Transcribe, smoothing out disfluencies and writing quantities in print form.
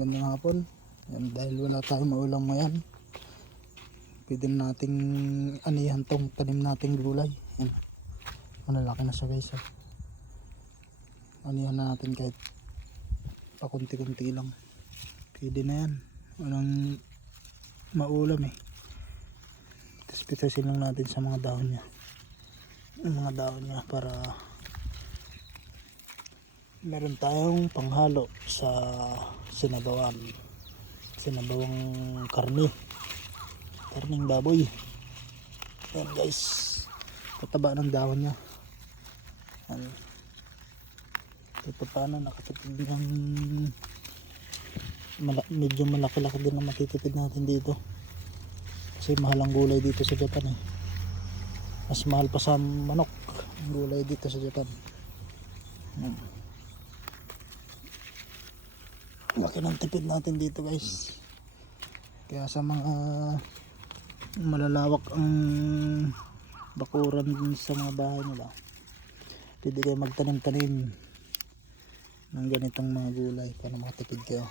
Gandang hapon. Yan, dahil wala tayong maulam ngayon, pwede nating anihan tong tanim nating gulay. Yan. Malalaki na siya guys. Anihan na natin kahit pakunti-kunti lang. Pwede na yan. Walang maulam eh. Tapos pitasin lang natin sa mga dahon niya. Yung mga dahon niya para meron tayong panghalo sa sinabawang karning baboy. Ayan guys, tataba ng dahon nya. Ito paano nakatipid ng medyo malaki-laki din na matitipid natin dito kasi mahal ang gulay dito sa Japan eh. Mas mahal pa sa manok ang gulay dito sa Japan. Laki ng tipid natin dito guys. Kaya sa mga malalawak ang bakuran sa mga bahay nila, pwede kayo magtanim-tanim ng ganitong mga gulay para makatipid kayo.